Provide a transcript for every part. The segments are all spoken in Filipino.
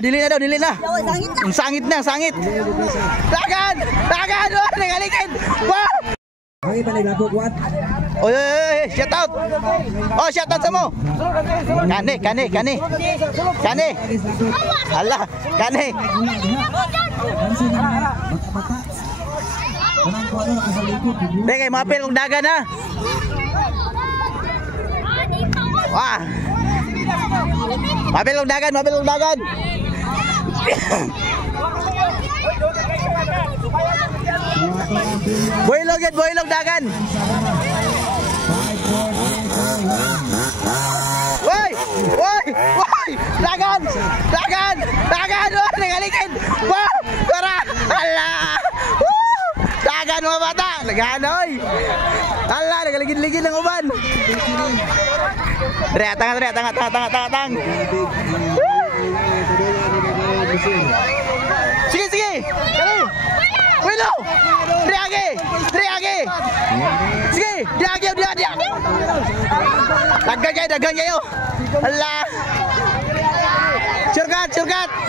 Dili na daw, dili na. Ang sangit na, sangit. Dagan! Dagan! Oh, nagalikid! Wow! Bakit pa naglabog, what? Oy, shout out. Oh, shout out sa mo. Kani. Hala, kani. Dek, mapil kong dagan ha. Wah. Mapil kong dagan. Boylog dagan. Woi, dagan. Oh, nagalikid. Wow, para. Allah. Dagan mga bata. Dagan oy. Allah, nagaligid-ligid ng uban. Dre, tang. Sige. Kali. Wilo. Dre age. Sige, dia. Dagan kayo. Allah. Surgat.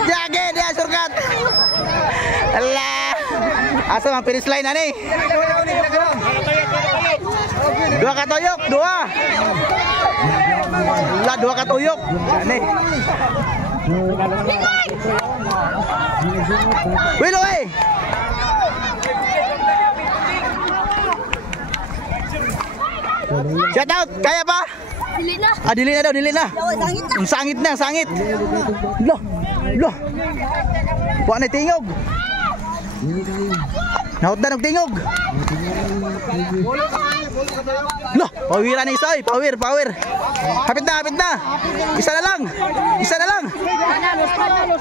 Dia surgat. Allah. Asa mang finish line ani? Dua katuyok. Lah, dua katuyok. Ani. Wilo eh. Shout out, kaya pa? Dili na daw. Ang sangit na. Loh. Wa na tingog. Naut na tingog. Loh, pawiran ni Soy, power. Hapit na. Isa na lang.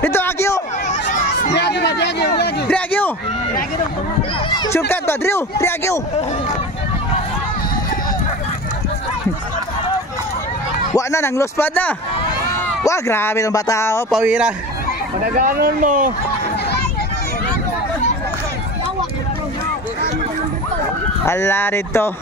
Dito Agyo. Agyo. Sukat ba, Drew? Agyo. Wa na nang lost pad na. Wah, grabe ng bata, pawira. Padaganon mo. Ala rito.